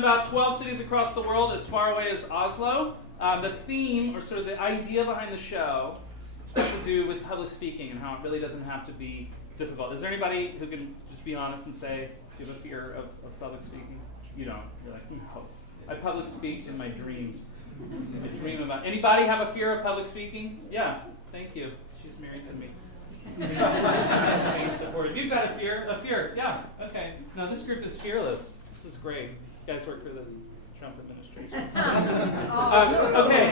about 12 cities across the world, as far away as Oslo. The theme, or sort of the idea behind the show, has to do with public speaking and how it really doesn't have to be difficult. Is there anybody who can just be honest and say you have a fear of public speaking? You don't. You're like, no. I public speak in my dreams. I dream about. Anybody have a fear of public speaking? Yeah. Thank you. She's married to me. Being supportive. You've got a fear. Yeah. Okay. No, this group is fearless. This is great. You guys work for the Trump administration. Okay.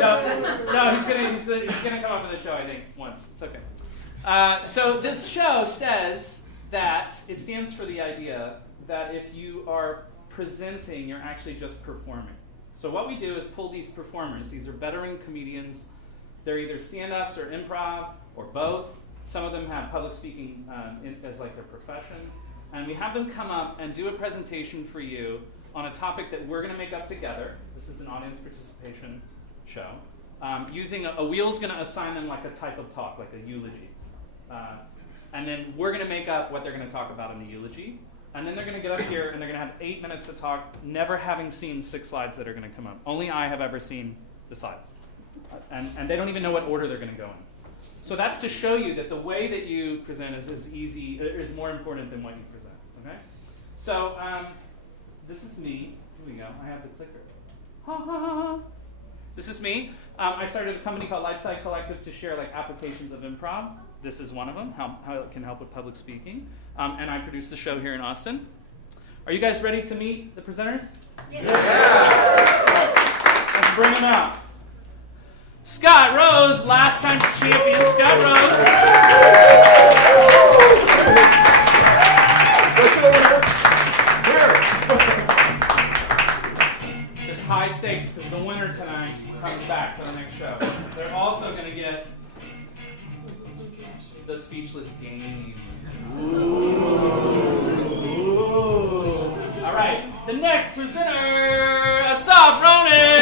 No, he's gonna come up on the show, I think, once. It's okay. So this show says that it stands for the idea that if you are presenting, you're actually just performing. So what we do is pull these performers. These are veteran comedians. They're either stand-ups or improv or both. Some of them have public speaking as like their profession. And we have them come up and do a presentation for you on a topic that we're going to make up together. This is an audience participation show. Using a wheel's going to assign them like a type of talk, like a eulogy. And then we're going to make up what they're going to talk about in the eulogy. And then they're going to get up here and they're going to have 8 minutes to talk, never having seen 6 slides that are going to come up. Only I have ever seen the slides. And they don't even know what order they're going to go in. So that's to show you that the way that you present is more important than what you present. Okay? So this is me. Here we go. I have the clicker. Ha ha ha. This is me. I started a company called Lightside Collective to share like applications of improv. This is one of them, how it can help with public speaking. And I produce the show here in Austin. Are you guys ready to meet the presenters? Yeah. Let's bring them out. Scott Rose, last time's champion. Scott Rose. There's high stakes because the winner tonight comes back for the next show. They're also going to get the speechless game. Ooh. All right, the next presenter, Asaf Ronan.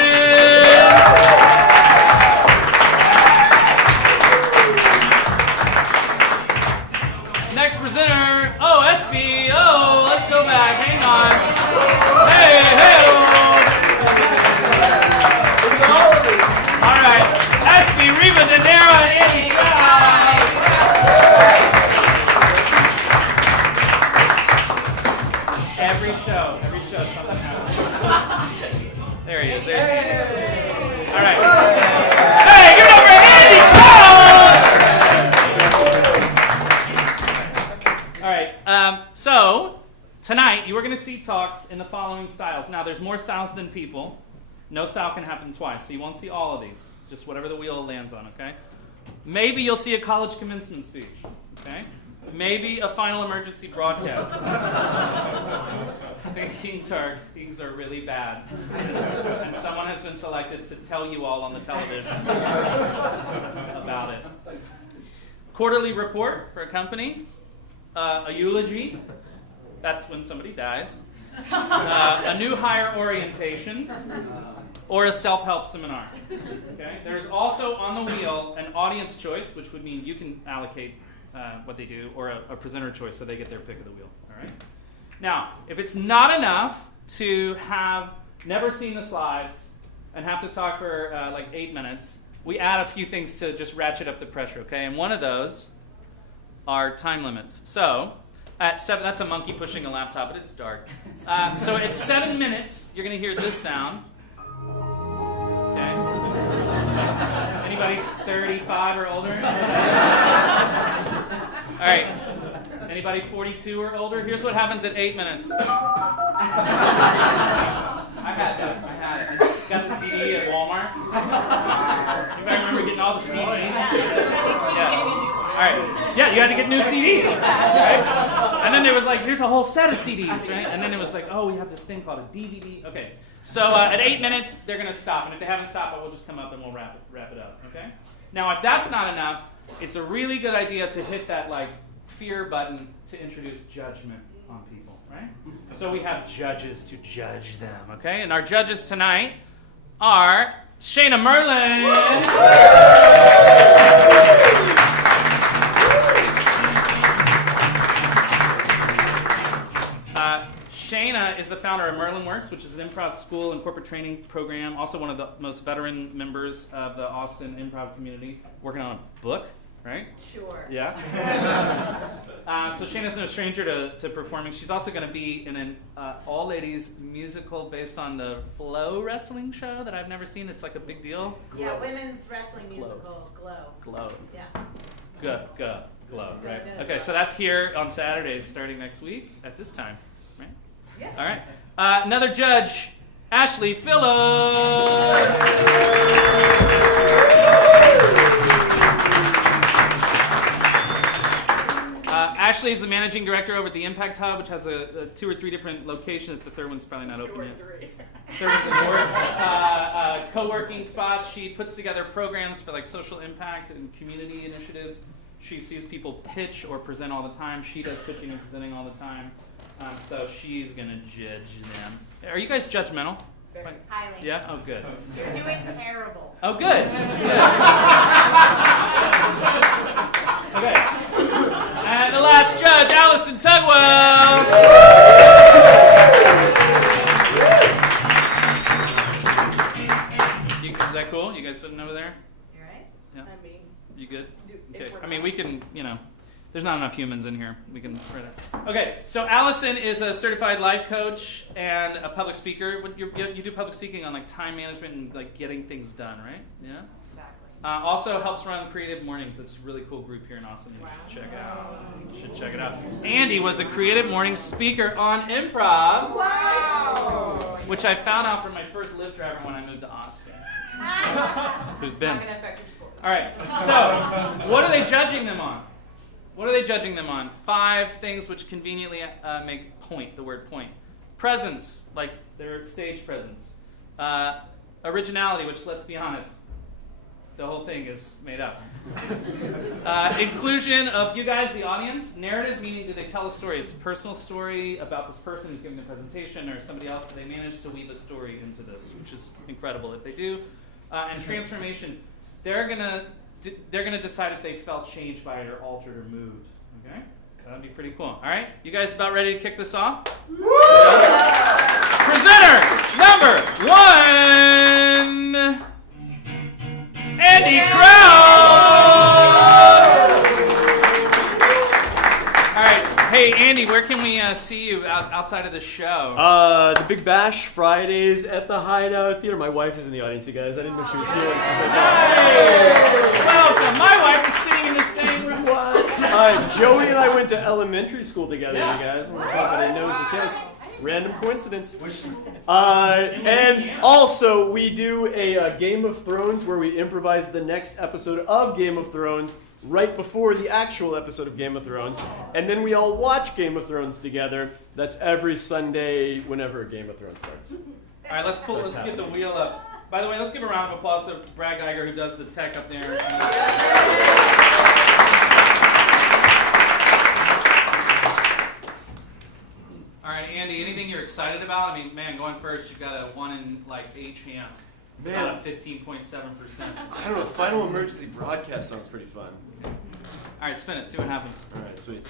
Next presenter, SB. Let's go back. Hang on. Hey. All right, SB, Riva De Niro, and Andy Guy. Every show, something happens. There he is. There's Andy. All right. Hey, give it up for Andy Cohen! All right. So tonight you are going to see talks in the following styles. Now, there's more styles than people. No style can happen twice, so you won't see all of these. Just whatever the wheel lands on. Okay. Maybe you'll see a college commencement speech. Okay. Maybe a final emergency broadcast. I think things are really bad. And someone has been selected to tell you all on the television about it. Quarterly report for a company. A eulogy. That's when somebody dies. A new hire orientation. Or a self-help seminar. Okay? There's also on the wheel an audience choice, which would mean you can allocate what they do, or a presenter choice, so they get their pick of the wheel. All right. Now, if it's not enough to have never seen the slides and have to talk for like 8 minutes, we add a few things to just ratchet up the pressure. Okay, and one of those are time limits. So at 7, that's a monkey pushing a laptop, but it's dark. So at 7 minutes, you're going to hear this sound. Okay. Anybody 35 or older? All right. Anybody 42 or older? Here's what happens at 8 minutes. I had that. I got the CD at Walmart. Anybody remember getting all the CDs? Yeah. All right. Yeah, you had to get new CDs. Right? And then there was like, here's a whole set of CDs, right? And then it was like, we have this thing called a DVD. Okay. So at 8 minutes, they're going to stop. And if they haven't stopped, we'll just come up and we'll wrap it up. Okay? Now, if that's not enough, it's a really good idea to hit that like fear button to introduce judgment on people, right? So we have judges to judge them, okay? And our judges tonight are Shayna Merlin. Shayna is the founder of Merlin Works, which is an improv school and corporate training program. Also one of the most veteran members of the Austin improv community, working on a book, right? Sure. Yeah. So Shayna's no stranger to performing. She's also going to be in an all-ladies musical based on the Flow wrestling show that I've never seen. It's like a big deal. Yeah, women's wrestling musical, Glow. Yeah. Glow, right? Okay, so that's here on Saturdays starting next week at this time, right? Yes. All right. Another judge, Ashley Phillips. Ashley is the managing director over at the Impact Hub, which has a 2 or 3 different locations. The third one's probably not open yet. Third one's in the works. Co-working spots. She puts together programs for like social impact and community initiatives. She sees people pitch or present all the time. She does pitching and presenting all the time. So she's going to judge them. Are you guys judgmental? Highly. Yeah? Oh, good. You're doing terrible. Oh, good. Okay. And the last judge, Allison Tugwell. Is that cool? You guys sitting over there? You right? Yeah. I mean, you good? Okay. I mean, we can, there's not enough humans in here. We can spread it. Okay, so Allison is a certified life coach and a public speaker. You do public speaking on like time management and like getting things done, right? Yeah. exactly. Also helps run Creative Mornings. It's a really cool group here in Austin. You should check it out. You should check it out. Andy was a Creative Mornings speaker on improv, Wow! which I found out from my first Lyft driver when I moved to Austin. Who's been? Not gonna affect your score. All right. So, what are they judging them on? What are they judging them on? 5 things which conveniently make point, the word point. Presence, like their stage presence. Originality, which, let's be honest, the whole thing is made up. Inclusion of you guys, the audience. Narrative, meaning do they tell a story? It's a personal story about this person who's giving the presentation or somebody else. They manage to weave a story into this, which is incredible if they do. And transformation, they're gonna decide if they felt changed by it or altered or moved. Okay, that'd be pretty cool. All right, you guys about ready to kick this off? Presenter number 1, Andy Krause. All right, hey Andy, where can we see you outside of the show? The Big Bash Fridays at the Hideout Theater. My wife is in the audience, you guys. I didn't know she was here. Hey, welcome. My wife is sitting in the same room. Joey and I went to elementary school together, you guys. I don't know if anybody knows the case. Random coincidence. And also, we do a Game of Thrones where we improvise the next episode of Game of Thrones right before the actual episode of Game of Thrones. And then we all watch Game of Thrones together. That's every Sunday whenever Game of Thrones starts. All right, let's get the wheel up. By the way, let's give a round of applause to Brad Geiger, who does the tech up there. All right, Andy, anything you're excited about? I mean, man, going first, you've got a 1 in like 8 chance. It's about a 15.7%. I don't know, Final Emergency Broadcast sounds pretty fun. All right, spin it, see what happens. All right, sweet.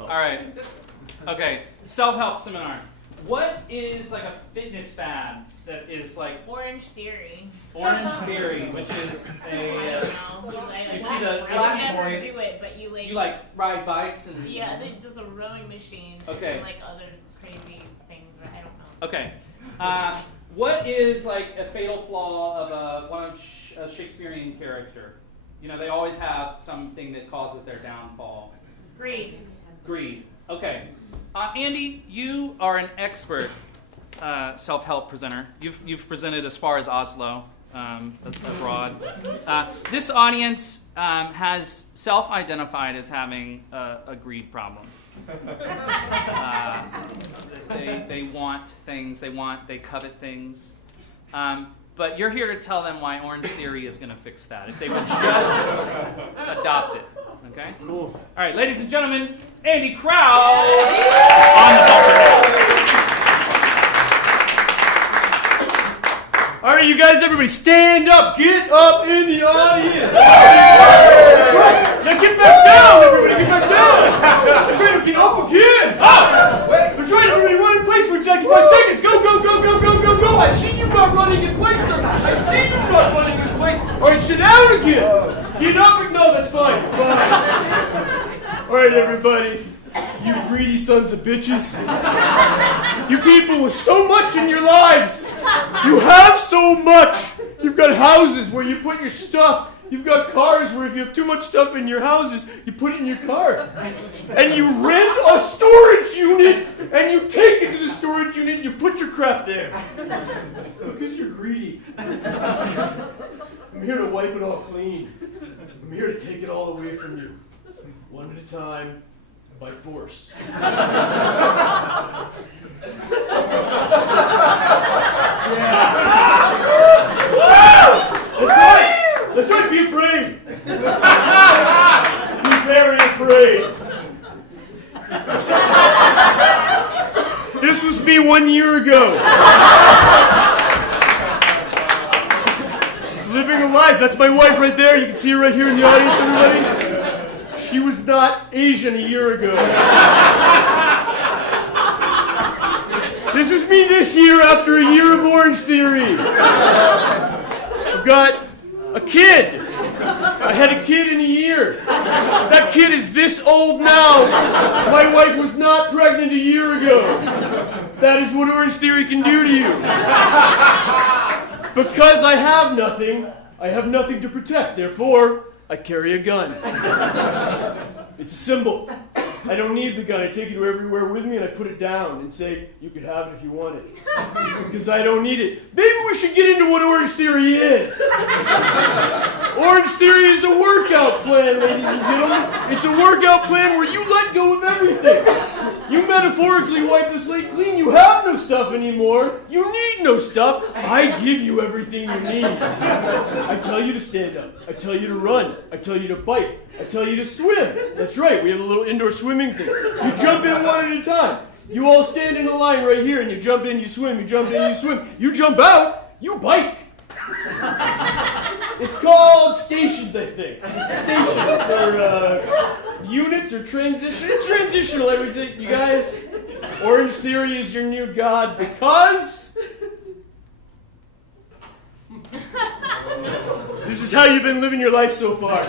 All right. Okay. Self-help seminar. What is like a fitness fad that is like Orange Theory. Orange Theory, which is a you see the I never do it, but you you like ride bikes and there's a rowing machine Okay. and like other crazy things, but I don't know. Okay. What is like a fatal flaw of a Shakespearean character? You know, they always have something that causes their downfall. Great. Greed. Okay. Andy, you are an expert self-help presenter. You've presented as far as Oslo, abroad. This audience has self-identified as having a greed problem. They want things. They covet things. But you're here to tell them why Orange Theory is going to fix that. If they would just adopt it. Okay? Cool. All right, ladies and gentlemen, Andy Krause on the pulpit. right, you guys, everybody, stand up. Get up in the audience. Now get back down, everybody. Get back down. That's right. Get up again. Up. That's right. Everybody, run in place for exactly 5 seconds. Go, go, go, go, go, go, go. I see you not running in place, sir. I see you not running in place. All right, sit down again. Get up. No, that's fine. Fine. All right, everybody. You greedy sons of bitches. You people with so much in your lives. You have so much. You've got houses where you put your stuff. You've got cars where if you have too much stuff in your houses, you put it in your car. And you rent a storage unit, and you take it to the storage unit, and you put your crap there. Because you're greedy. I'm here to wipe it all clean. I'm here to take it all away from you. One at a time. By force. That's right! That's right, be afraid! Be very afraid. This was me 1 year ago. Living a life. That's my wife right there. You can see her right here in the audience, everybody. She was not Asian a year ago. This is me this year after a year of Orange Theory. I've got a kid. I had a kid in a year. That kid is this old now. My wife was not pregnant a year ago. That is what Orange Theory can do to you. Because I have nothing to protect. Therefore, I carry a gun. It's a symbol. I don't need the gun. I take it everywhere with me and I put it down and say, you can have it if you want it. Because I don't need it. Maybe we should get into what Orange Theory is. Orange Theory is a workout plan, ladies and gentlemen. It's a workout plan where you let go of everything. You metaphorically wipe the slate clean. You have no stuff anymore. You need no stuff. I give you everything you need. I tell you to stand up. I tell you to run. I tell you to bite. I tell you to swim. That's right. We have a little indoor swimming thing. You jump in one at a time. You all stand in a line right here and you jump in, you swim. You jump in, you swim. You jump out, you bite. It's called stations, I think. It's stations or units or transition. It's transitional, everything. You guys, Orange Theory is your new god because this is how you've been living your life so far.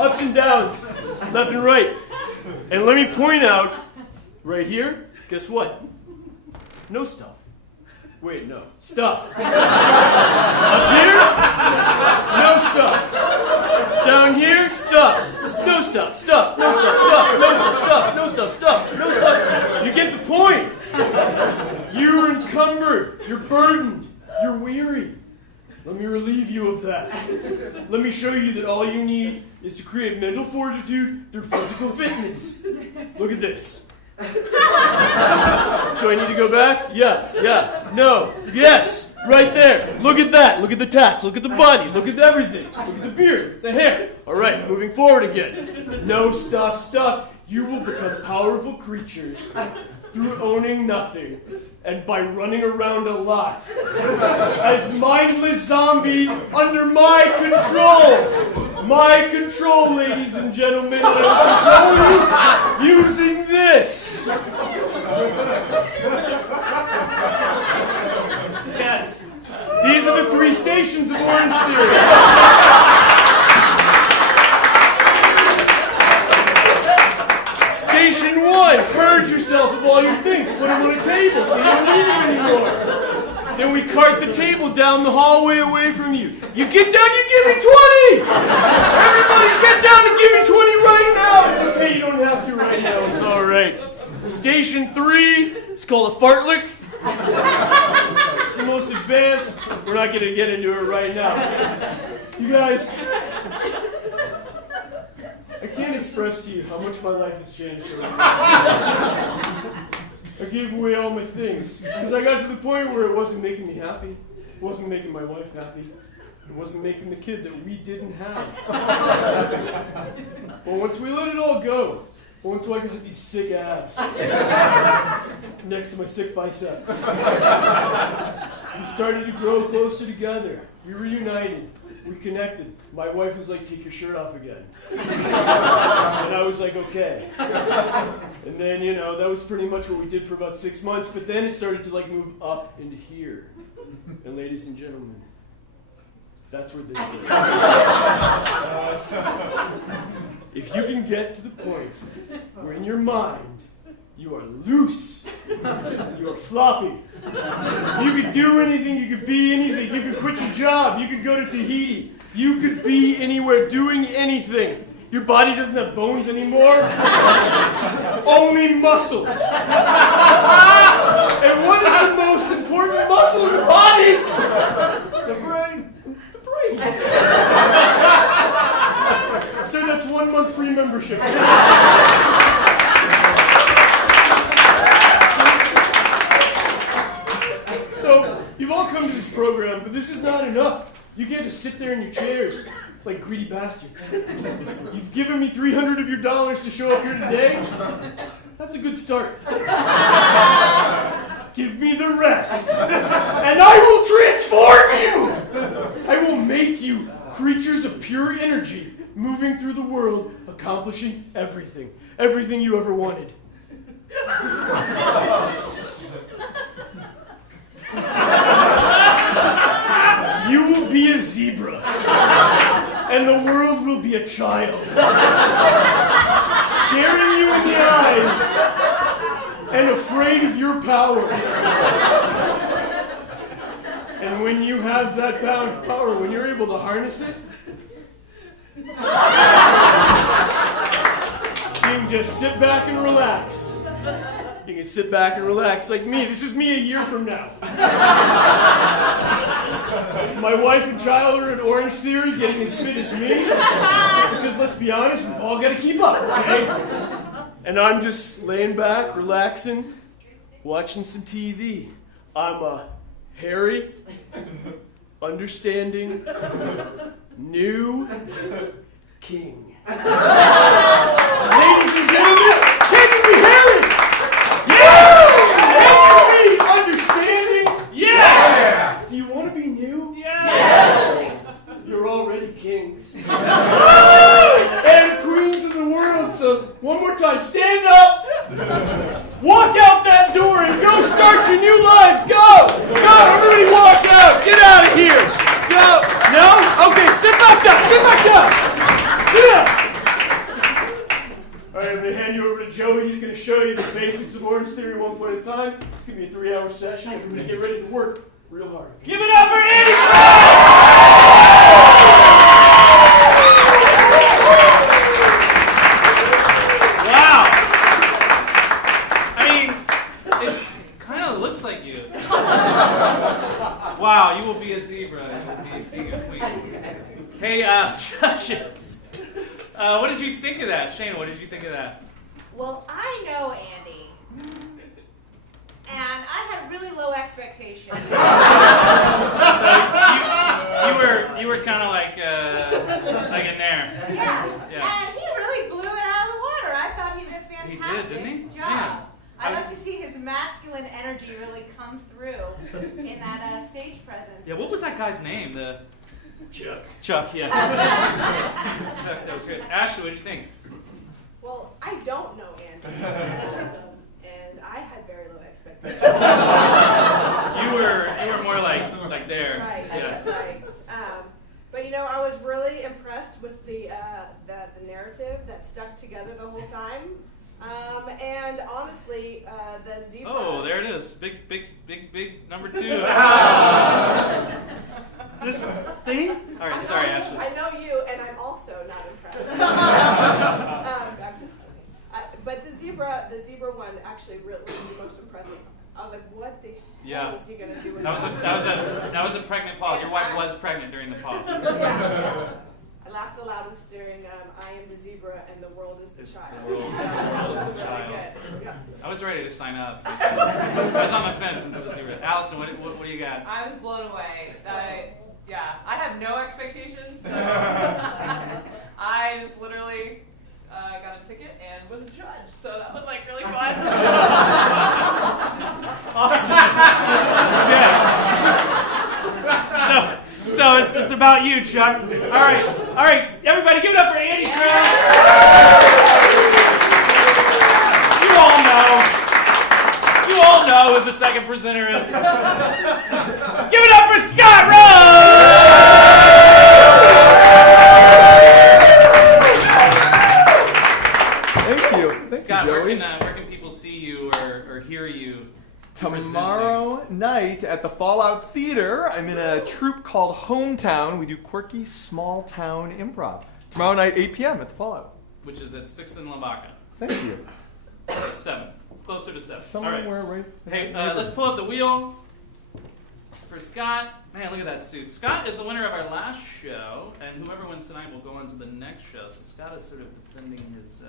Ups and downs, left and right. And let me point out, right here, guess what? No stuff. Wait, no. Stuff. Up here? No stuff. Down here? Stuff. No stuff. Stuff. No stuff. Stuff. No stuff. Stuff. No stuff. Stuff. No stuff. You get the point. You're encumbered. You're burdened. You're weary. Let me relieve you of that. Let me show you that all you need is to create mental fortitude through physical fitness. Look at this. Do I need to go back? Yeah. No. Yes. Right there. Look at that. Look at the tats. Look at the body. Look at everything. Look at the beard. The hair. All right. Moving forward again. No stuff. You will become powerful creatures through owning nothing and by running around a lot as mindless zombies under my control. My control, ladies and gentlemen. I will control you using this. Yes. These are the 3 stations of Orange Theory. Station 1, purge yourself of all your things. Put them on a table so you don't need them anymore. Then we cart the table down the hallway away from you. You get down, you give me 20! Everybody get down and give me 20 right now! It's okay, you don't have to right now, it's alright. Station 3, it's called a fartlick. It's the most advanced. We're not going to get into it right now. You guys, I can't express to you how much my life has changed over the years. I gave away all my things because I got to the point where it wasn't making me happy. It wasn't making my wife happy. It wasn't making the kid that we didn't have. Well, once we let it all go, Oh, and so I got these sick abs next to my sick biceps. We started to grow closer together. We reunited. We connected. My wife was like, take your shirt off again. And I was like, okay. And then, that was pretty much what we did for about 6 months. But then it started to move up into here. And ladies and gentlemen, that's where this is. If you can get to the point where in your mind you are loose, you are floppy, you could do anything, you could be anything, you could quit your job, you could go to Tahiti, you could be anywhere doing anything. Your body doesn't have bones anymore, only muscles. And what is the most important muscle in the body? The brain. The brain. So that's 1 month free membership. So you've all come to this program, but this is not enough. You can't just sit there in your chairs like greedy bastards. You've given me $300 of your dollars to show up here today. That's a good start. Give me the rest, and I will transform you. I will make you creatures of pure energy, moving through the world, accomplishing everything. Everything you ever wanted. You will be a zebra, and the world will be a child, staring you in the eyes and afraid of your power. And when you have that power, when you're able to harness it, you can just sit back and relax. You can sit back and relax like me. This is me a year from now. My wife and child are at Orange Theory getting as fit as me. Because let's be honest, we've all got to keep up, okay? And I'm just laying back, relaxing, watching some TV. I'm a hairy, understanding, new king. Ladies and gentlemen, can you be hairy? Yes! Can you be understanding? Yes! Do you want to be new? Yes! You're already kings. And queens of the world, so one more time, stand up, walk out that door and go start your new lives. Go! Go! Everybody walk out! Get out of here! Go! No? Okay, sit back down! Sit back down! Sit down! All right, I'm going to hand you over to Joey. He's going to show you the basics of Orange Theory one point at a time. It's going to be a 3-hour session. We're going to get ready to work real hard. Give it up for Andy! Wow. I mean, it kind of looks like you. Wow, you will be a zebra. You will be a king and queen. Hey, judges. What did you think of that? Shane, what did you think of that? Well, I know Andy. And I had really low expectations. So you were kind of like in there. Yeah. Yeah. And he really blew it out of the water. I thought he did a fantastic He did, didn't he? job. Man. I like to see his masculine energy really come through in that stage presence. Yeah, what was that guy's name? Chuck. Chuck, yeah. Chuck, that was good. Ashley, what did you think? Well, I don't know Andy, and I had very low expectations. You were more like there. Right, Yeah. right. But I was really impressed with the narrative that stuck together the whole time. And honestly, the zebra. Oh, there it is. Big number 2. This thing? All right, sorry, Ashley. I know you, and I'm also not impressed. I'm just kidding. But the zebra one actually really was the most impressive. I was like, what the hell is he gonna do with That was a pregnant pause. Your wife was pregnant during the pause. Yeah. I laughed the loudest during I am the zebra and the world is the child. The world is the Really child. good. Yeah. I was ready to sign up. I was on the fence until the zebra. Allison, what do you got? I was blown away. I had no expectations. So I just literally got a ticket, and was a judge. So that was like really fun. Awesome. So it's about you, Chuck. All right, everybody, give it up for Andy Crown. You all know who the second presenter is. Give it up for Scott Rose. Thank Scott, you, Joey. where can people see you or hear you? Tomorrow night at the Fallout Theater, I'm in a troupe called Hometown. We do quirky small town improv. Tomorrow night, 8 p.m. at the Fallout. Which is at 6th and Lavaca. Thank you. 7th. It's closer to 7th. Somewhere right. Hey, let's pull up the wheel for Scott. Man, look at that suit. Scott is the winner of our last show, and whoever wins tonight will go on to the next show. So Scott is sort of defending his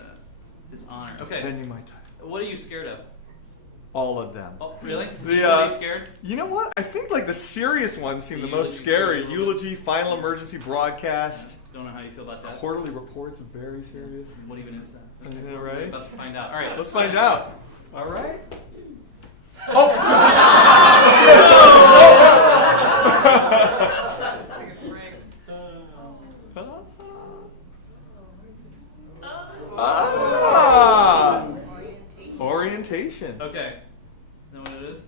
honor. Okay. Defending my title. What are you scared of? All of them. Oh, really? The, Are you scared? You know what? I think like the serious ones seem the most Eulogy scary. Eulogy, final emergency broadcast. Don't know how you feel about that. Quarterly reports, very serious. What even is that? I know, right? Let's find out. All right. Let's find out. All right. Orientation. Okay. Know what it is?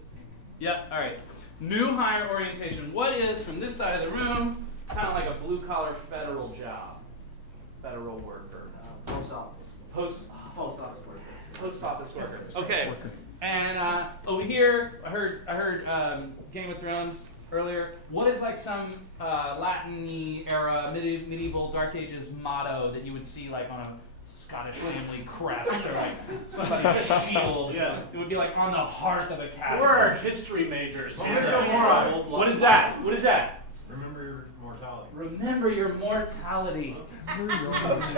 Yep. All right. New hire orientation. What is, from this side of the room, kind of like a blue-collar federal job? Federal worker. Post office. Post office worker. Post office worker. Okay. And over here, I heard Game of Thrones earlier. What is like some Latin-y era, medieval Dark Ages motto that you would see like on a Scottish family crest or like somebody's shield? Yeah. It would be like on the heart of a castle. We're history majors. What is that? What is that? Remember your mortality. Remember your mortality. What is the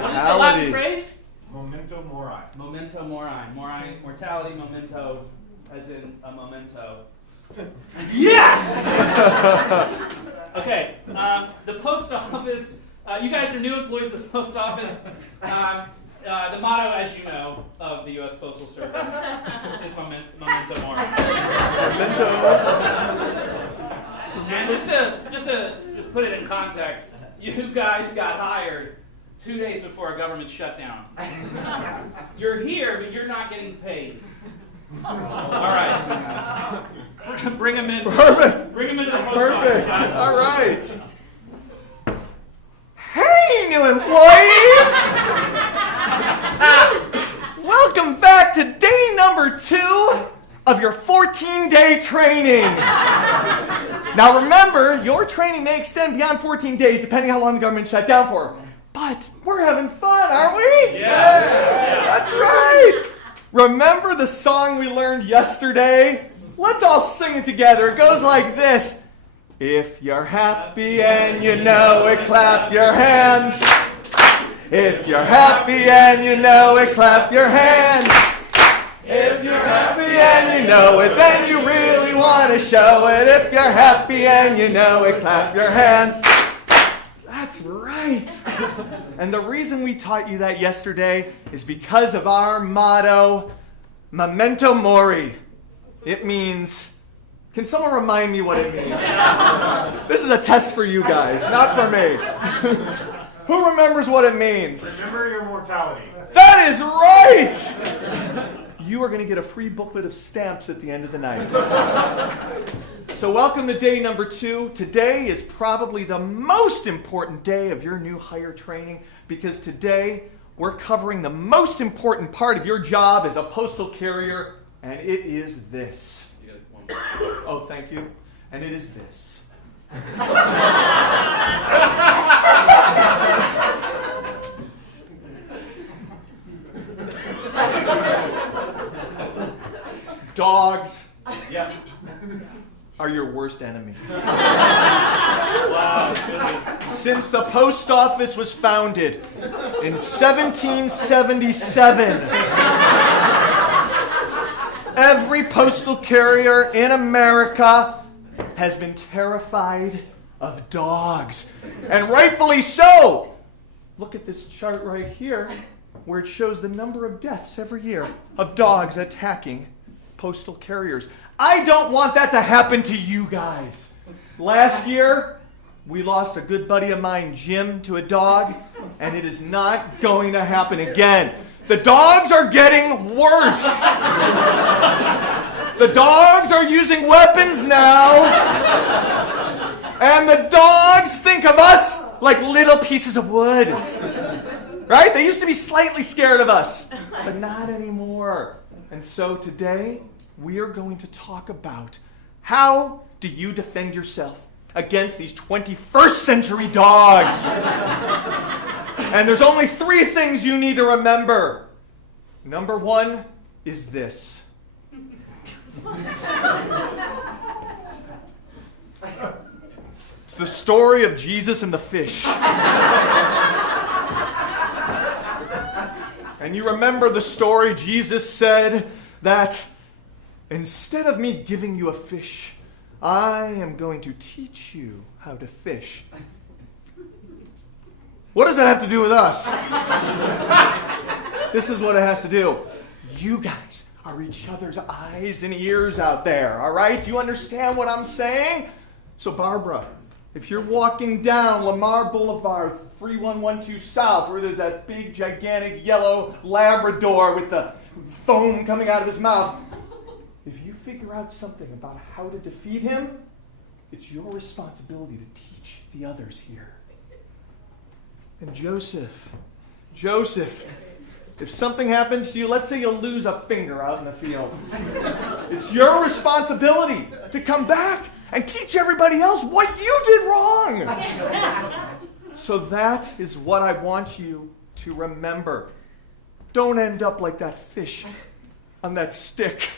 Mortality. Latin phrase? Memento mori. Memento mori. Mortality, memento, as in a memento. Yes! Okay, the post office, you guys are new employees of the post office. The motto, as you know, of the U.S. Postal Service is memento mori. And just to put it in context, you guys got hired 2 days before a government shutdown. You're here, but you're not getting paid. All right. Bring them in. Perfect. Bring them into the post Perfect. office. All right. Hey, new employees! Welcome back to day number 2 of your 14-day training. Now remember, your training may extend beyond 14 days depending how long the government shut down for. But we're having fun, aren't we? Yeah. That's right. Remember the song we learned yesterday? Let's all sing it together. It goes like this. If you're happy and you know it, clap your hands. If you're happy and you know it, clap your hands. If you're happy and you know it, then you really want to show it. If you're happy and you know it, clap your hands. That's right. And the reason we taught you that yesterday is because of our motto, memento mori. It means, can someone remind me what it means? This is a test for you guys, not for me. Who remembers what it means? Remember your mortality. That is right! You are going to get a free booklet of stamps at the end of the night. So welcome to day number 2. Today is probably the most important day of your new hire training because today we're covering the most important part of your job as a postal carrier, and it is this. You got one more. Oh, thank you. And it is this. Dogs are your worst enemy. Since the post office was founded in 1777, every postal carrier in America has been terrified of dogs. And rightfully so. Look at this chart right here. where it shows the number of deaths every year of dogs attacking postal carriers. I don't want that to happen to you guys. Last year, we lost a good buddy of mine, Jim, to a dog, and it is not going to happen again. The dogs are getting worse. The dogs are using weapons now. And the dogs think of us like little pieces of wood. Right? They used to be slightly scared of us, but not anymore. And so today, we are going to talk about how do you defend yourself against these 21st century dogs. And there's only 3 things you need to remember. Number 1 is this. It's the story of Jesus and the fish. And you remember the story. Jesus said that instead of me giving you a fish, I am going to teach you how to fish. What does that have to do with us? This is what it has to do. You guys are each other's eyes and ears out there, all right? Do you understand what I'm saying? So Barbara, if you're walking down Lamar Boulevard, 3112 South, where there's that big, gigantic, yellow Labrador with the foam coming out of his mouth, if you figure out something about how to defeat him, it's your responsibility to teach the others here. And Joseph, if something happens to you, let's say you lose a finger out in the field, it's your responsibility to come back and teach everybody else what you did wrong. So that is what I want you to remember. Don't end up like that fish on that stick.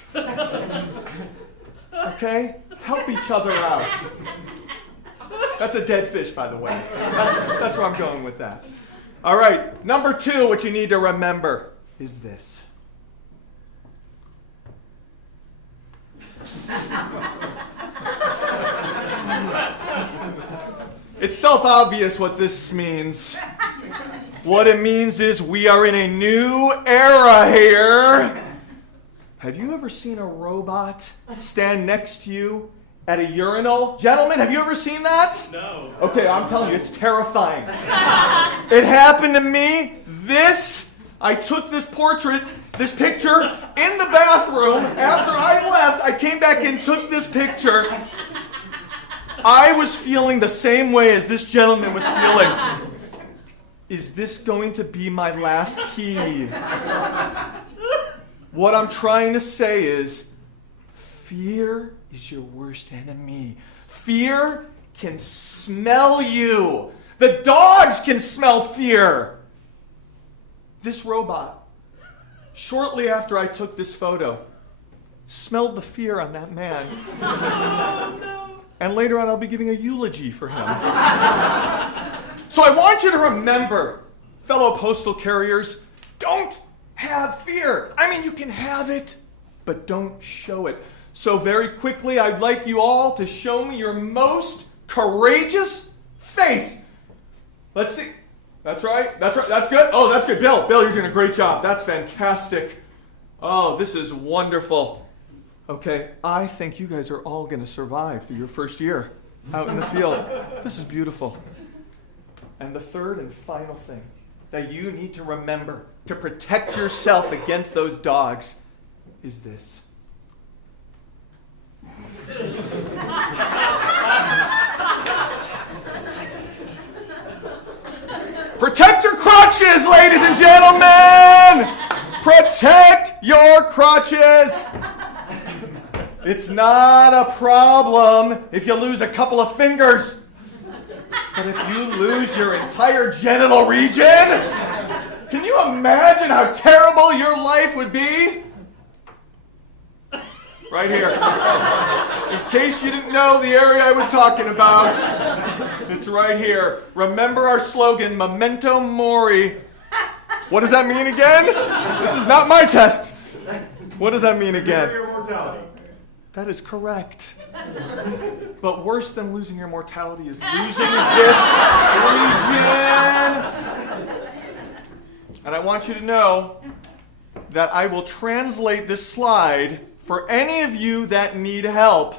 Okay? Help each other out. That's a dead fish, by the way. That's where I'm going with that. All right, number 2, what you need to remember is this. It's self-obvious what this means. What it means is we are in a new era here. Have you ever seen a robot stand next to you at a urinal? Gentlemen, have you ever seen that? No. Okay, I'm telling you, it's terrifying. It happened to me. I took this picture in the bathroom. After I left, I came back and took this picture. I was feeling the same way as this gentleman was feeling. Is this going to be my last pee? What I'm trying to say is, fear is your worst enemy. Fear can smell you. The dogs can smell fear. This robot, shortly after I took this photo, smelled the fear on that man. Oh, no. And later on, I'll be giving a eulogy for him. So I want you to remember, fellow postal carriers, don't have fear. I mean, you can have it, but don't show it. So very quickly, I'd like you all to show me your most courageous face. Let's see. That's right. That's good. Oh, that's good. Bill, you're doing a great job. That's fantastic. Oh, this is wonderful. Okay, I think you guys are all going to survive through your first year out in the field. This is beautiful. And the third and final thing that you need to remember to protect yourself against those dogs is this. Protect your crotches, ladies and gentlemen! Protect your crotches! It's not a problem if you lose a couple of fingers. But if you lose your entire genital region, can you imagine how terrible your life would be? Right here. In case you didn't know the area I was talking about, it's right here. Remember our slogan, Memento Mori. What does that mean again? This is not my test. What does that mean again? Your mortality. That is correct. But worse than losing your mortality is losing this region. And I want you to know that I will translate this slide for any of you that need help.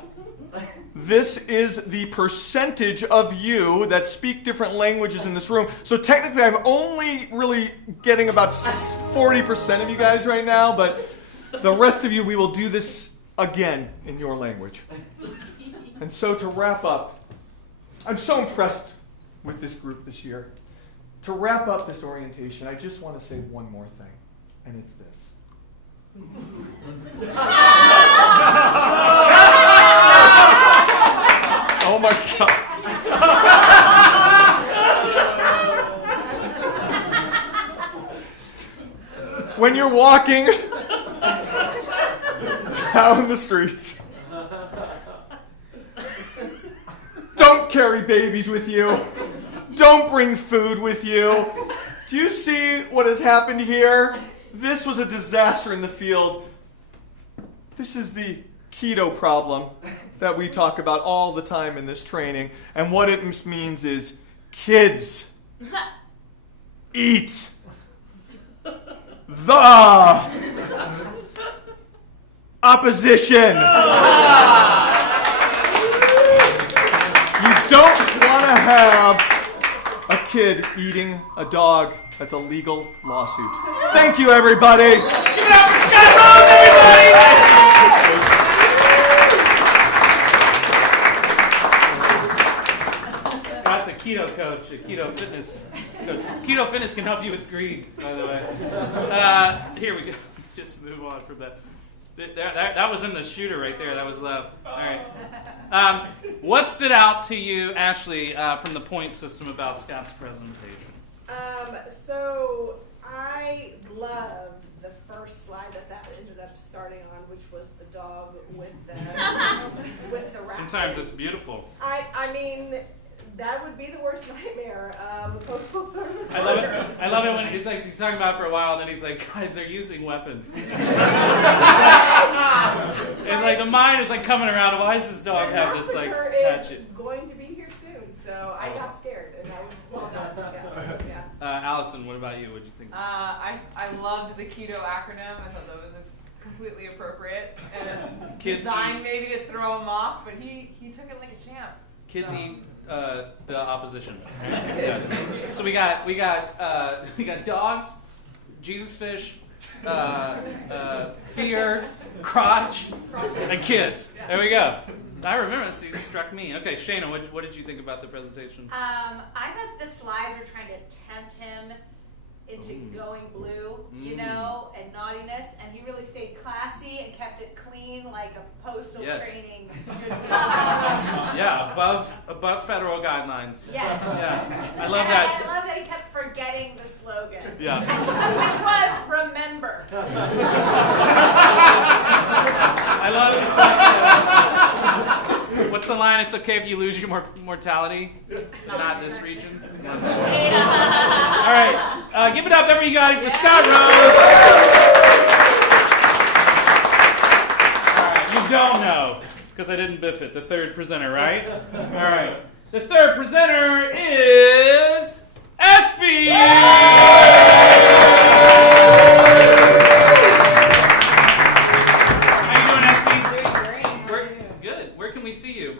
This is the percentage of you that speak different languages in this room. So technically, I'm only really getting about 40% of you guys right now, but the rest of you, we will do this again in your language. And so to wrap up, I'm so impressed with this group this year. To wrap up this orientation, I just want to say one more thing, and it's this. Oh my God. When you're walking down the street, don't carry babies with you. Don't bring food with you. Do you see what has happened here? This was a disaster in the field. This is the keto problem that we talk about all the time in this training. And what it means is, kids, eat the opposition. You don't want to have a kid eating a dog. That's a legal lawsuit. Thank you, everybody. Give it up for Scott Rose, everybody! Scott's a keto coach, a keto fitness coach. Keto fitness can help you with greed, by the way. Here we go. Just move on from that. That was in the shooter right there. That was love. All right. What stood out to you, Ashley, from the point system about Scott's presentation? So I loved the first slide that ended up starting on, which was the dog with the rat. Sometimes it's beautiful. I mean, that would be the worst nightmare of a postal service. I love it when it's like he's talking about it for a while, and then he's like, guys, they're using weapons. It's like the mind is like coming around. Why does this dog have this like hatchet? Is going to be here soon, so I got scared, and I was well done. Yeah. Allison, what about you? What did you think? I loved the keto acronym. I thought that was completely appropriate and Kids designed maybe to throw him off, but he took it like a champ. Kids eat the opposition. Right? Yeah. So we got dogs, Jesus fish, fear, crotch, and kids. There we go. I remember this. It struck me. Okay, Shayna, what did you think about the presentation? I thought the slides were trying to tempt him into going blue, you know, and naughtiness, and he really stayed classy and kept it clean like a postal training. Yeah, above federal guidelines. Yes. Yeah, I love that. I love that he kept forgetting the slogan. Yeah. Which was remember. I love it. What's the line? It's okay if you lose your mortality. Not in this region. All right. Give it up, everybody, for Scott Rose. All right. You don't know, because I didn't biff it. The third presenter, right? All right. The third presenter is Espy.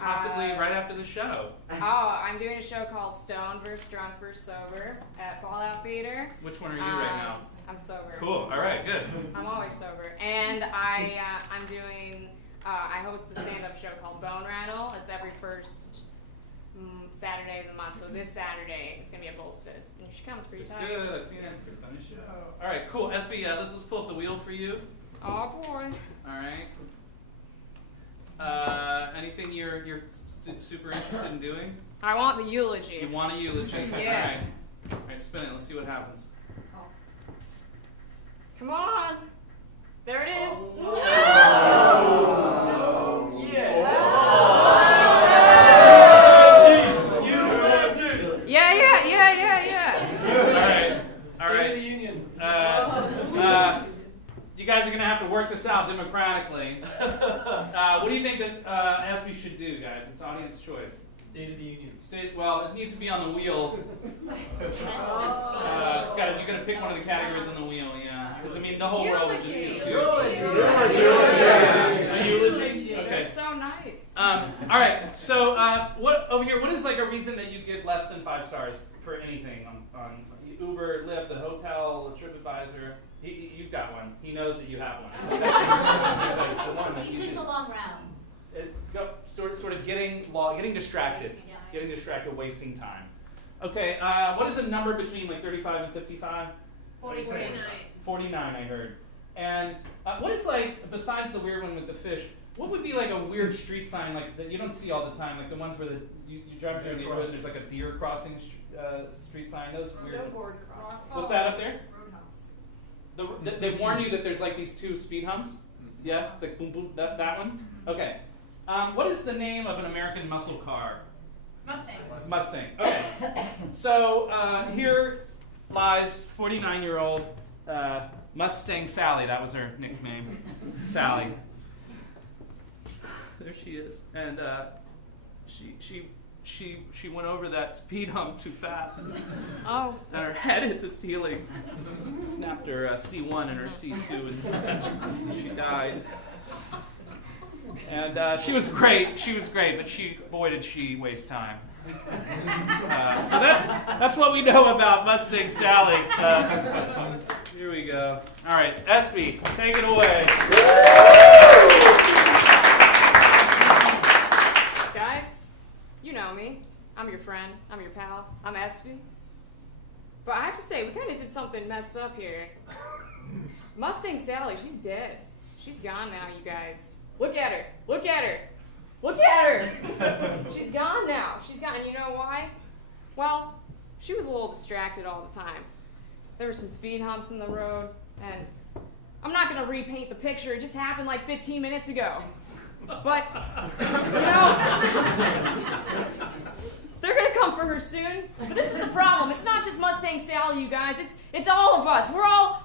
Possibly right after the show. I'm doing a show called Stoned vs. Drunk vs. Sober at Fallout Theater. Which one are you right now? I'm sober. Cool. All right. Good. I'm always sober, and I'm doing. I host a stand-up show called Bone Rattle. It's every first Saturday of the month. So this Saturday it's gonna be at Bolstead. And you should come. It's pretty tight. Good. I've seen it. It's a good funny show. All right. Cool. Espy, let's pull up the wheel for you. Oh boy. All right. Anything you're super interested in doing? I want the eulogy. You want a eulogy? Yeah. All right, spin it. Let's see what happens. Come on. There it is. Oh, yeah. Yeah. All right. State of the Union. You guys are going to have to work this out democratically. What do you think that Espy should do, guys? It's audience choice. State of the Union. Well, it needs to be on the wheel. It's got. You got to pick one of the categories on the wheel, yeah. Because I mean, the whole world would just be too. A eulogy. Okay. They're so nice. All right. So, what over here? What is like a reason that you give less than 5 stars for anything on Uber, Lyft, a hotel, a TripAdvisor? You've got one. He knows that you have one. He's like the one that You you took did. the long route. Sort of getting distracted, wasting time. Okay, what is a number between like 35 and 55? 49. 49, I heard. And what is like, besides the weird one with the fish, what would be like a weird street sign like that you don't see all the time, like the ones where you drive through a neighborhood and there's like a deer crossing street sign? Those weird. What's that up there? They warn you that there's like these 2 speed humps. Yeah, it's like boom boom. That one. Okay. What is the name of an American muscle car? Mustang. Okay. So here lies 49-year-old Mustang Sally. That was her nickname, Sally. There she is, and she went over that speed hump too fast. Oh. And her head hit the ceiling, snapped her C1 and her C2, and she died. And she was great, but boy did she waste time. So that's what we know about Mustang Sally. Here we go. All right, Espy, take it away. Guys, you know me. I'm your friend. I'm your pal. I'm Espy. But I have to say, we kind of did something messed up here. Mustang Sally, she's dead. She's gone now, you guys. Look at her. Look at her. Look at her. She's gone now. She's gone. And you know why? Well, she was a little distracted all the time. There were some speed humps in the road, and I'm not going to repaint the picture. It just happened like 15 minutes ago. But, you know, they're going to come for her soon. But this is the problem. It's not just Mustang Sally, you guys. It's all of us.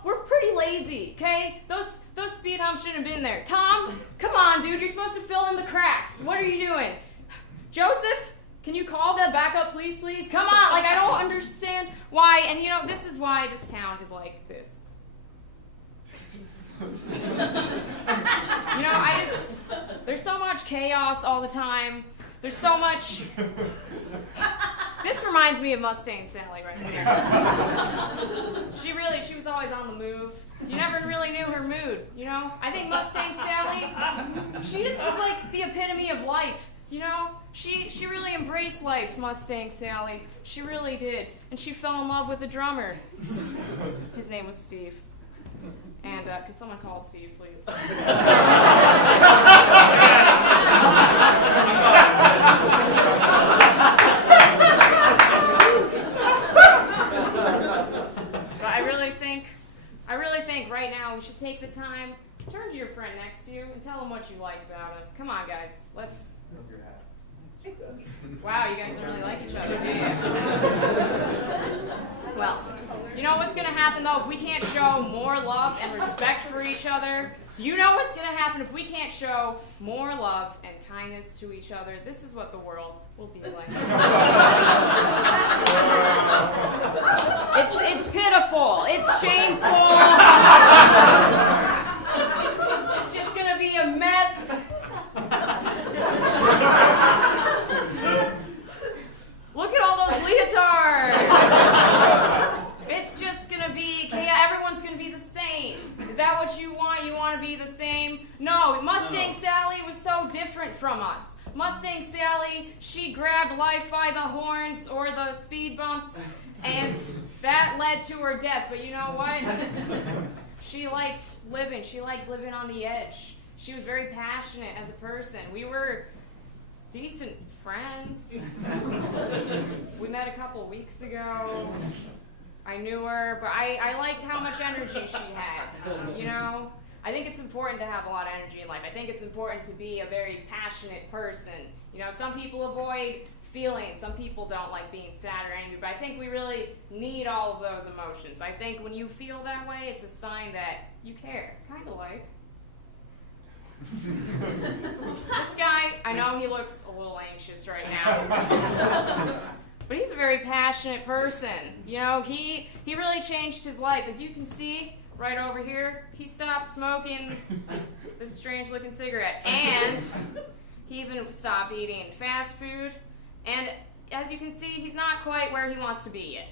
We're pretty lazy, okay? Those speed humps shouldn't have been there. Tom, come on, dude. You're supposed to fill in the cracks. What are you doing? Joseph, can you call them back up, please? Come on. Like, I don't understand why. And, you know, this is why this town is like this. You know, there's so much chaos all the time. There's so much. This reminds me of Mustang Sally right here. She was always on the move. You never really knew her mood, you know? I think Mustang Sally, she just was like the epitome of life, you know? She really embraced life, Mustang Sally. She really did. And she fell in love with the drummer. His name was Steve. And could someone call Steve, please? But I really think right now we should take the time, turn to your friend next to you, and tell him what you like about him. Come on, guys. Let's. Wow, you guys don't really like each other, do you? Well, you know what's going to happen, though, if we can't show more love and respect for each other? Do you know what's going to happen if we can't show more love and kindness to each other? This is what the world will be like. It's pitiful. It's shameful. It's just going to be a mess. Look at all those leotards. It's just going to be, everyone's going to be the same. Is that what you want? You want to be the same? No, Mustang Sally was so different from us. Mustang Sally, she grabbed life by the horns or the speed bumps, and that led to her death. But you know what? She liked living. She liked living on the edge. She was very passionate as a person. We were decent friends. We met a couple weeks ago. I knew her, but I liked how much energy she had, you know? I think it's important to have a lot of energy in life. I think it's important to be a very passionate person. You know, some people avoid feelings. Some people don't like being sad or angry, but I think we really need all of those emotions. I think when you feel that way, it's a sign that you care, kind of like. This guy, I know he looks a little anxious right now. But he's a very passionate person. You know, he really changed his life. As you can see right over here, he stopped smoking this strange looking cigarette. And he even stopped eating fast food. And as you can see, he's not quite where he wants to be yet.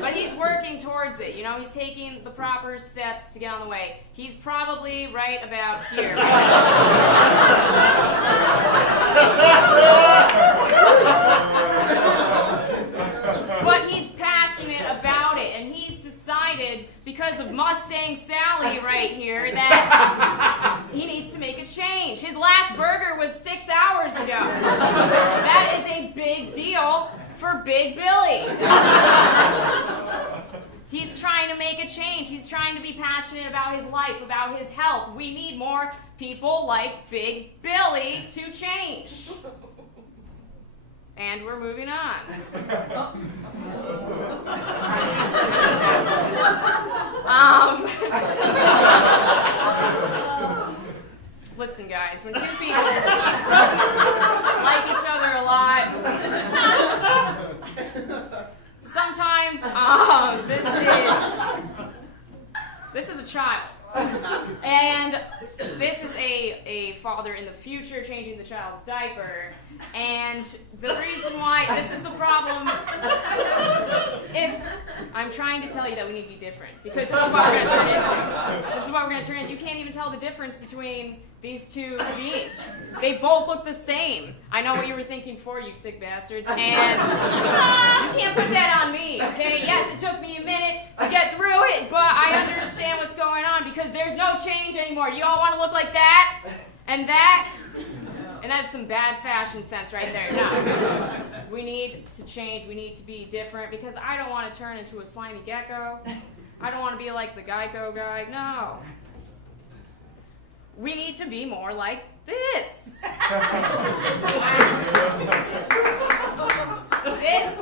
But he's working towards it. You know, he's taking the proper steps to get on the way. He's probably right about here. But he's passionate about it, and he's decided, because of Mustang Sally right here, that he needs to make a change. His last burger was 6 hours ago. That is a big deal for Big Billy. He's trying to make a change. He's trying to be passionate about his life, about his health. We need more people like Big Billy to change. And we're moving on. Listen, guys, when two people like each other a lot, sometimes this is a child. And this is a father in the future changing the child's diaper. And the reason why this is the problem, if I'm trying to tell you that we need to be different, because this is what we're going to turn into. This is what we're going to turn into. You can't even tell the difference between these two beings. They both look the same. I know what you were thinking for, you sick bastards. And you can't put that on me, okay? Yes, it took me a minute to get through it, but I understand what's going on because there's no change anymore. You all want to look like that and that? And that's some bad fashion sense right there. No. We need to change. We need to be different because I don't want to turn into a slimy gecko. I don't want to be like the Geico guy. No. We need to be more like this. This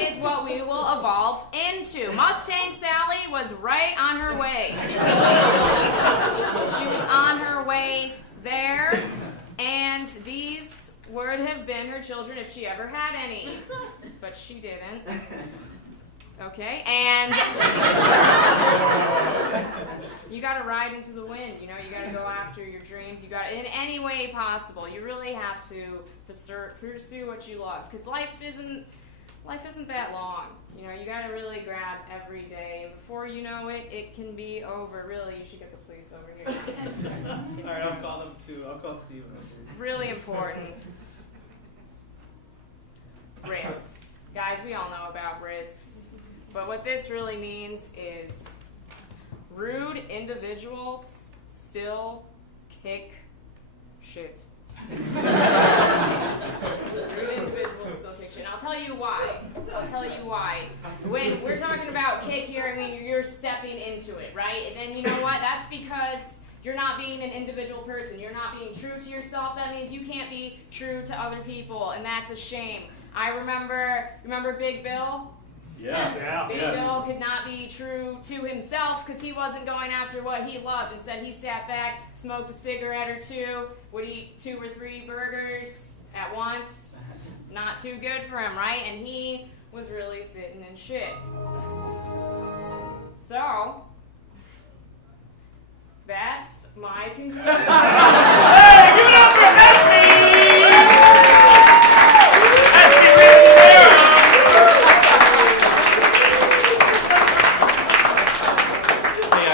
is what we will evolve into. Mustang Sally was right on her way. She was on her way there. And these would have been her children if she ever had any. But she didn't. Okay, and you gotta ride into the wind, you know, you gotta go after your dreams, you gotta, in any way possible, you really have to pursue what you love, because life isn't that long, you know, you gotta really grab every day, and before you know it, it can be over. Really, you should get the police over here. Alright, I'll call them too, I'll call Steve over. Really important. Risks. Guys, we all know about risks. But what this really means is rude individuals still kick shit. Rude individuals still kick shit. And I'll tell you why. When we're talking about kick here, I mean you're stepping into it, right? And then you know what? That's because you're not being an individual person. You're not being true to yourself. That means you can't be true to other people, and that's a shame. I remember Big Bill? Yeah. Big Bill could not be true to himself because he wasn't going after what he loved. Instead, he sat back, smoked a cigarette or two, would eat 2 or 3 burgers at once. Not too good for him, right? And he was really sitting in shit. So, that's my conclusion. Hey, give it up for Esty!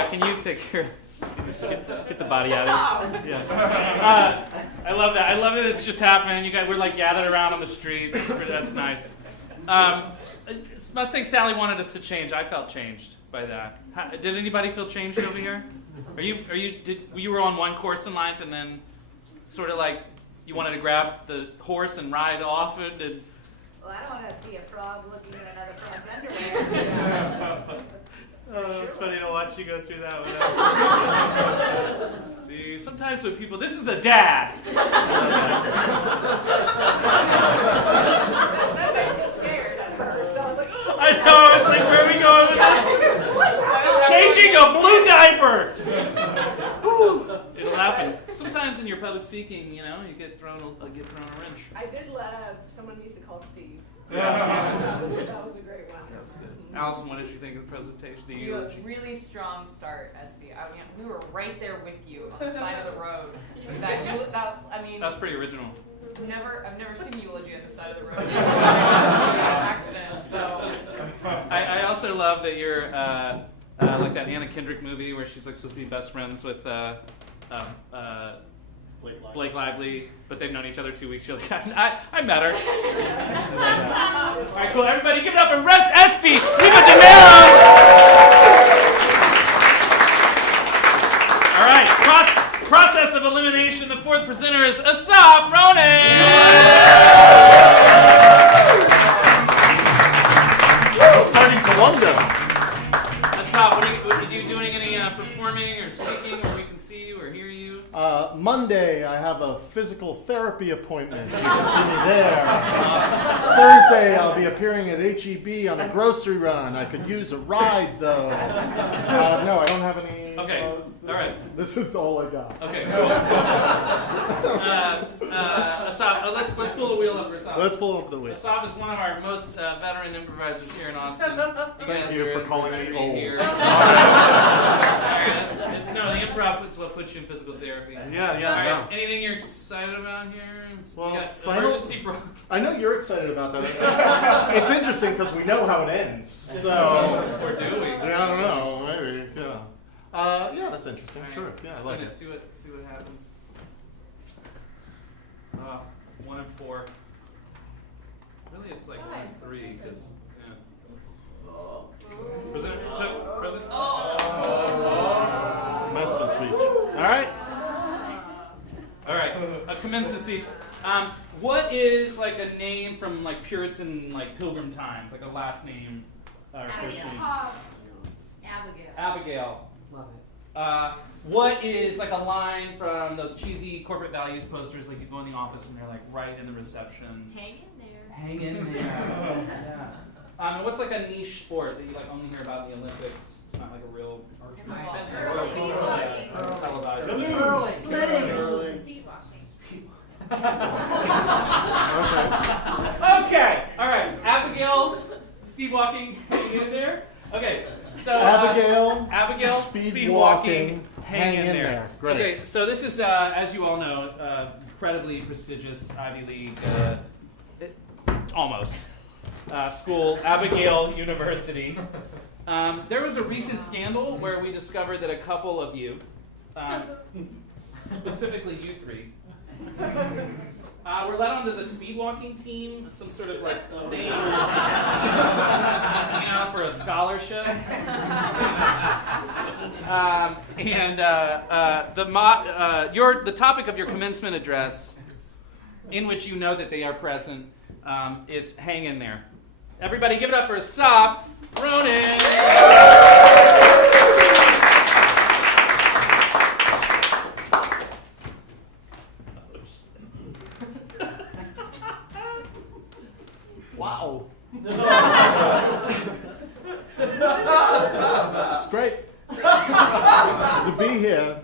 Can you take care of this? Just get the body out of here. Yeah. I love that. I love that it's just happening. You guys, we're like gathered around on the street. That's nice. Mustang Sally wanted us to change. I felt changed by that. Did anybody feel changed over here? You were on one course in life and then sort of like you wanted to grab the horse and ride off it? Well, I don't want to be a frog looking at another frog's underwear. Oh, it's funny to watch you go through that one. See, sometimes when people, this is a dad. That made me scared at first. I was like, oh. I know, it's like, where are we going with this? Changing a blue diaper. sometimes in your public speaking, you get thrown a wrench. I did love someone used to call Steve. Yeah. That was a great one. That's good. Allison, what did you think of the presentation? The You had eulogy? a really strong start, SB. I mean, we were right there with you on the side of the road. That's pretty original. I've never seen a eulogy on the side of the road. Accident. So. I also love that you're like that Anna Kendrick movie where she's like supposed to be best friends with Blake Lively, but they've known each other 2 weeks. You're like, I met her. All right, cool. Everybody give it up for Russ Espy, Eva DeMello. All right, process of elimination. The fourth presenter is Asaf Ronan. I'm starting to wonder. Asaf, are you doing any performing or speaking where we can see you or hear you? Monday, I have a physical therapy appointment. You can see me there. Thursday, I'll be appearing at HEB on a grocery run. I could use a ride, though. No, I don't have any. Okay. All right. This is all I got. Okay, cool. Asaf, let's pull the wheel up for Asaf. Let's pull up the wheel. Asaf is one of our most veteran improvisers here in Austin. Thank you for calling me old. No, the improv is what puts you in physical therapy. Yeah. All right. Anything you're excited about here? Well, we got emergency I know you're excited about that. It's interesting because we know how it ends. So. Or do we? Yeah, I don't know. Maybe. Yeah. Yeah, that's interesting. All right, Sure. Yeah, I like it. See what happens. 1 and 4. Really, it's like 1 and 3 because. President. Commencement speech. All right. All right. A commencement speech. What is like a name from like Puritan like Pilgrim times, like a last name or first name? Abigail. Love it. What is like a line from those cheesy corporate values posters, like you go in the office and they're like right in the reception? Hang in there. Hang in there. Yeah. And what's like a niche sport that you like only hear about in the Olympics? It's not like a real televised. Sledding. Speed washing. Okay. All right. Abigail, speed walking, hang in there. Okay. So Abigail, speed walking, hang in there. Great. Okay. So this is, as you all know, incredibly prestigious Ivy League, almost school, Abigail University. There was a recent scandal where we discovered that a couple of you, specifically you three, were let onto the speed walking team, some sort of like thing, for a scholarship. The topic of your commencement address, in which you know that they are present, is hang in there. Everybody, give it up for Asaf Ronan. Wow. It's great to be here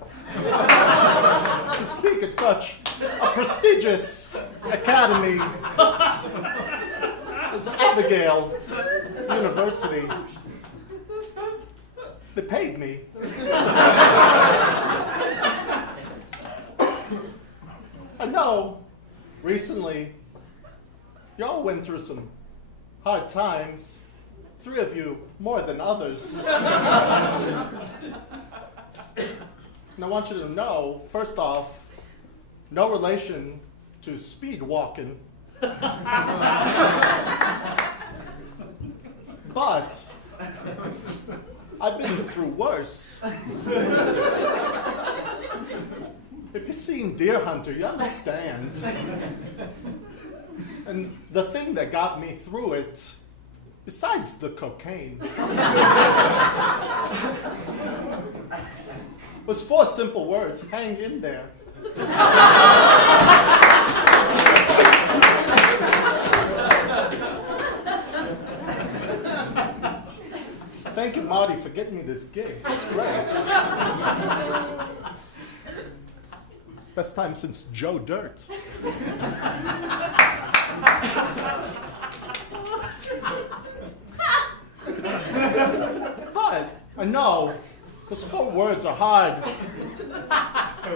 to speak at such a prestigious academy as Abigail University. They paid me. I know recently y'all went through some hard times. 3 of you more than others. And I want you to know, first off, no relation to speed walking. But I've been through worse. If you've seen Deer Hunter, you understand. And the thing that got me through it, besides the cocaine, was 4 simple words: hang in there. Thank you, Marty, for getting me this gig. It's great. Best time since Joe Dirt. But I know those 4 words are hard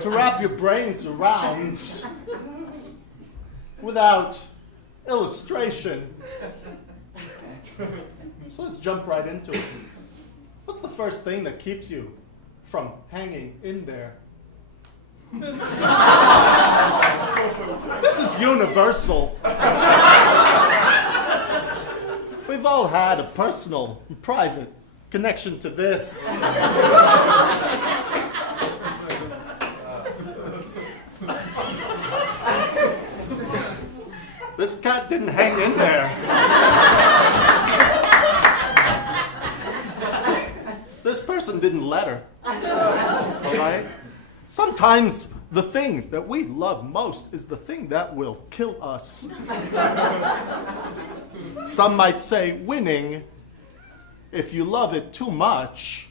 to wrap your brains around without illustration. So let's jump right into it. What's the first thing that keeps you from hanging in there? This is universal. We've all had a personal and private connection to this. This cat didn't hang in there. This person didn't let her. All right? Sometimes the thing that we love most is the thing that will kill us. Some might say winning, if you love it too much,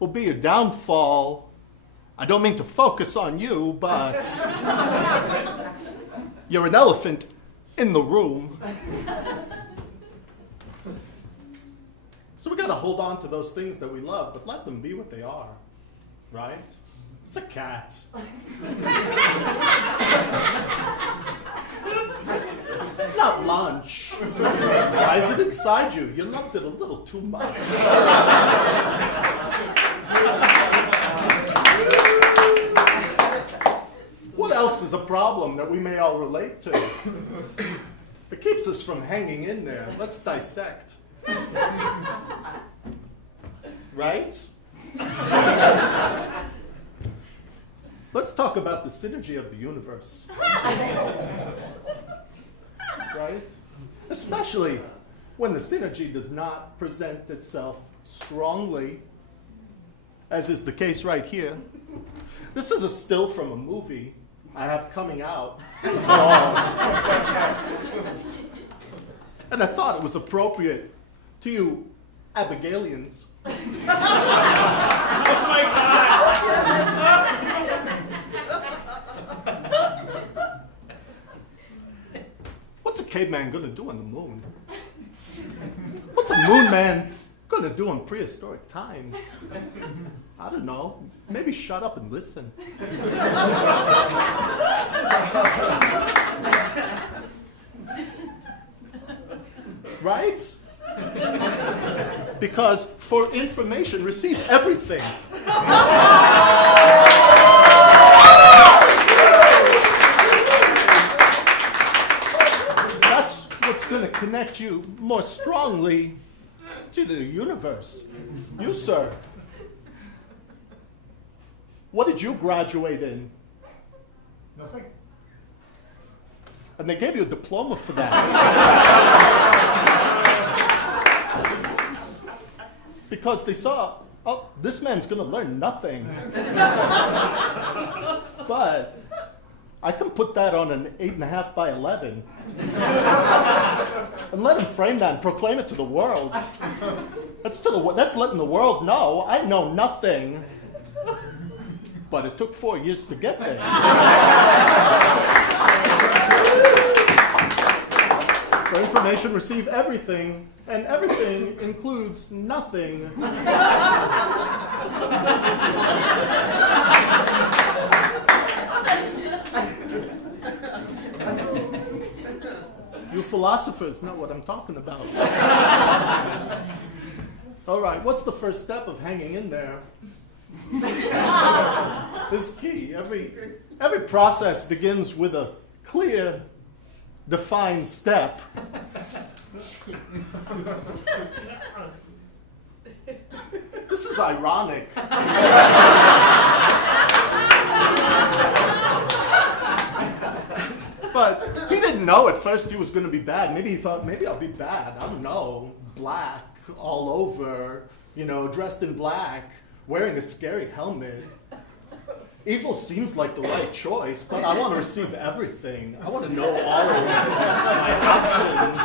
will be your downfall. I don't mean to focus on you, but you're an elephant in the room. So we gotta hold on to those things that we love, but let them be what they are, right? It's a cat. It's not lunch. Why is it inside you? You loved it a little too much. What else is a problem that we may all relate to? That keeps us from hanging in there. Let's dissect. Right? Let's talk about the synergy of the universe. Right? Especially when the synergy does not present itself strongly, as is the case right here. This is a still from a movie I have coming out in the fall. And I thought it was appropriate to you Abigailians. Oh my God! What's a caveman gonna do on the moon? What's a moon man gonna do in prehistoric times? I don't know. Maybe shut up and listen. Right? Because for information, receive everything. That's what's going to connect you more strongly to the universe. You, sir. What did you graduate in? Nothing. And they gave you a diploma for that. Because they saw, oh, this man's going to learn nothing. But I can put that on an 8.5 by 11 and let him frame that and proclaim it to the world. That's letting the world know I know nothing. But it took 4 years to get there. For information, receive everything, and everything includes nothing. You philosophers know what I'm talking about. All right, what's the first step of hanging in there? This is key. Every process begins with a clear, defined step. This is ironic. But he didn't know at first he was going to be bad. Maybe he thought, maybe I'll be bad. I don't know. Black all over, dressed in black, wearing a scary helmet. Evil seems like the right choice, but I want to receive everything. I want to know all of my options.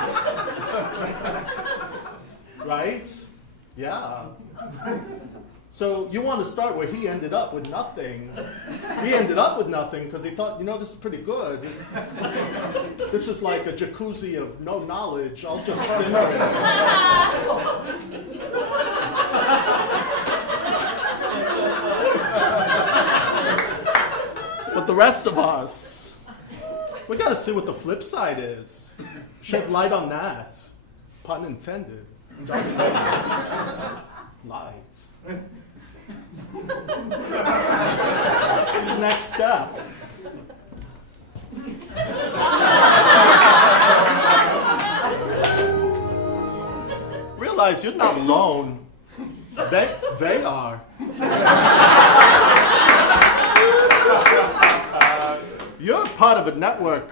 Right? Yeah. So you want to start where he ended up with nothing. He ended up with nothing because he thought, this is pretty good. This is like a jacuzzi of no knowledge. I'll just simmer it. But the rest of us, we got to see what the flip side is. Shed light on that. Pun intended. Dark side. Light. What's the next step? Realize you're not alone. They are. You're part of a network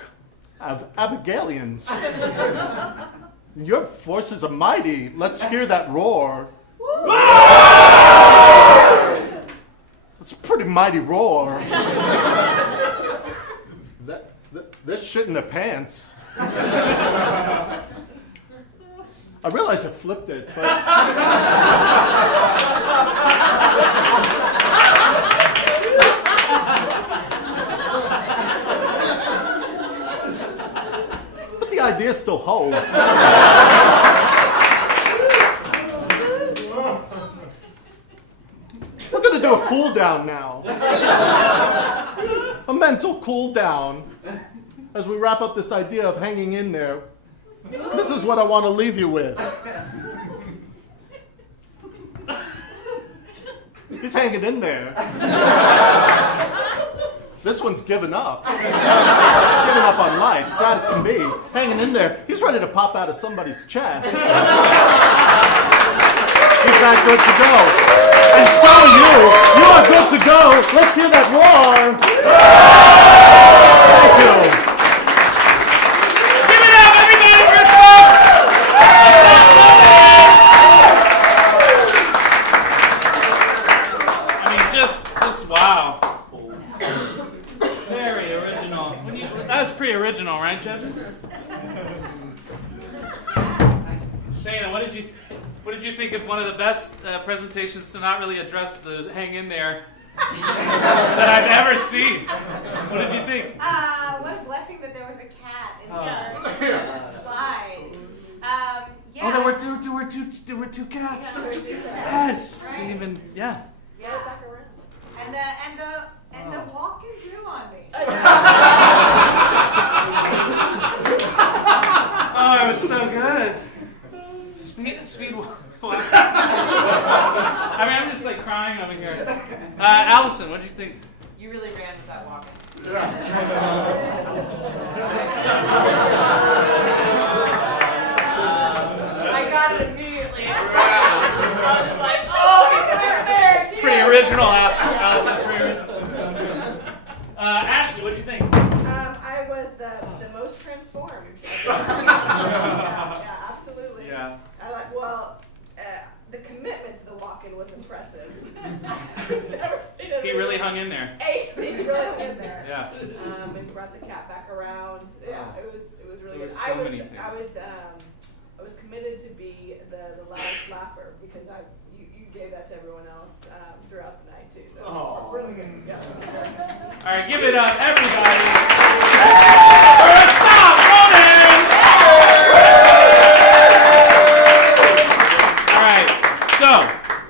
of Abigailians. Your forces are mighty. Let's hear that roar. It's a pretty mighty roar. There's shit in their pants. I realize I flipped it, but the idea still holds. We're going to do a cool down now. A mental cool down as we wrap up this idea of hanging in there. This is what I want to leave you with. He's hanging in there. This one's given up. Given up on life, sad as can be. Hanging in there. He's ready to pop out of somebody's chest. He's that good to go. And so are you. You are good to go. Let's hear that roar. Thank you. Give it up, everybody, for I mean, just wow. Very original. That was pretty original, right, judges? Shana, what did you think of one of the best presentations to not really address the hang in there that I've ever seen? What did you think? What a blessing that there was a cat in the slide. Yeah. Oh, there were two cats. Yeah, there were two cats. Yes. Right. Didn't even. Yeah. Yeah. And the walking grew on me. Oh, it was so good. Speed walk. I mean, I'm just like crying over here. Allison, what did you think? You really ran with that walking. I got it immediately. I was like, oh, he's there. It's pretty original, Allison. Pretty original. Ashley, what did you think? I was the most transformed. Yeah, absolutely. Yeah. The commitment to the walk-in was impressive. He really hung in there. He really hung in there. Yeah. And brought the cat back around. Yeah, it was really There good. were so many things. I was committed to be the loudest laugher because you gave that to everyone else throughout the night too. So really good. Yeah. All right, give it up, everybody. For Stop Ronan! All right, so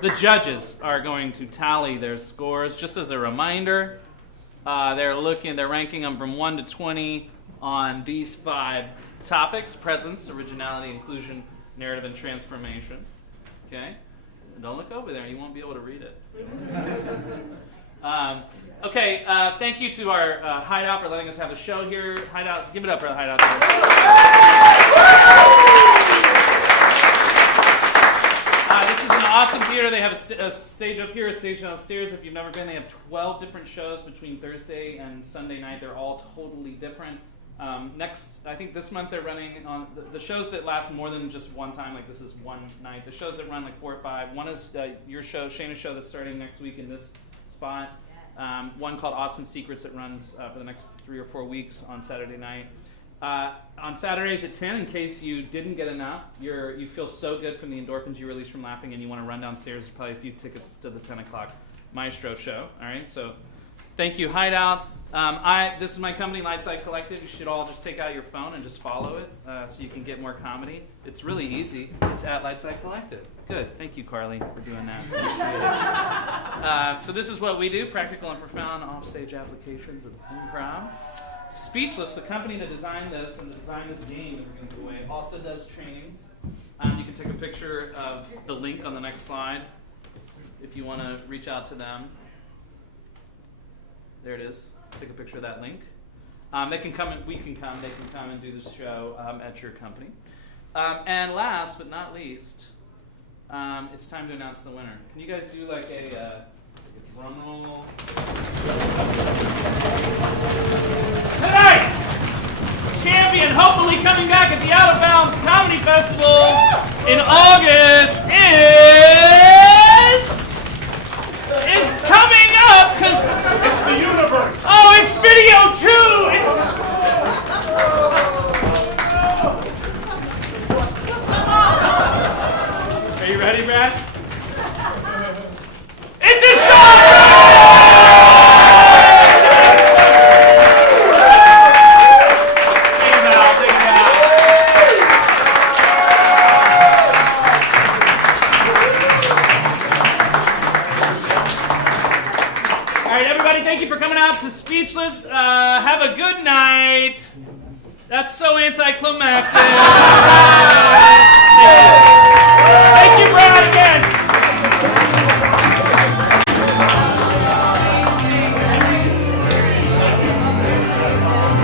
the judges are going to tally their scores. Just as a reminder, they're ranking them from 1 to 20 on these 5 topics: presence, originality, inclusion, narrative, and transformation. Okay? Don't look over there. You won't be able to read it. Okay, thank you to our Hideout for letting us have a show here. Hideout, give it up for the Hideout. This is an awesome theater. They have a stage up here, a stage downstairs. If you've never been, they have 12 different shows between Thursday and Sunday night. They're all totally different. Next, I think this month they're running on the shows that last more than just one time, like this is one night. The shows that run like 4 or 5. One is your show, Shana's show, that's starting next week in this spot. One called Austin Secrets that runs for the next 3 or 4 weeks on Saturday night. On Saturdays at 10, in case you didn't get enough, you feel so good from the endorphins you release from laughing and you want to run downstairs, there's probably a few tickets to the 10 o'clock Maestro show. All right, so thank you, Hideout. This is my company, Lightside Collective. You should all just take out your phone and just follow it so you can get more comedy. It's really easy. It's at Lightside Collective. Good. Thank you, Carly, for doing that. So this is what we do, practical and profound offstage applications of improv. Speechless, the company that designed this and designed this game that we're going to give away, also does trainings. You can take a picture of the link on the next slide if you want to reach out to them. There it is. Take a picture of that link. They can come and they can come and do the show at your company. And last but not least, it's time to announce the winner. Can you guys do like a drum roll? Tonight, champion, hopefully coming back at the Out of Bounds Comedy Festival in August is coming up because It's the universe. oh, it's video too. Are you ready, Brad? It's a song! Thank you for coming out to Speechless. Have a good night. That's so anticlimactic. Thank you, Brad, again.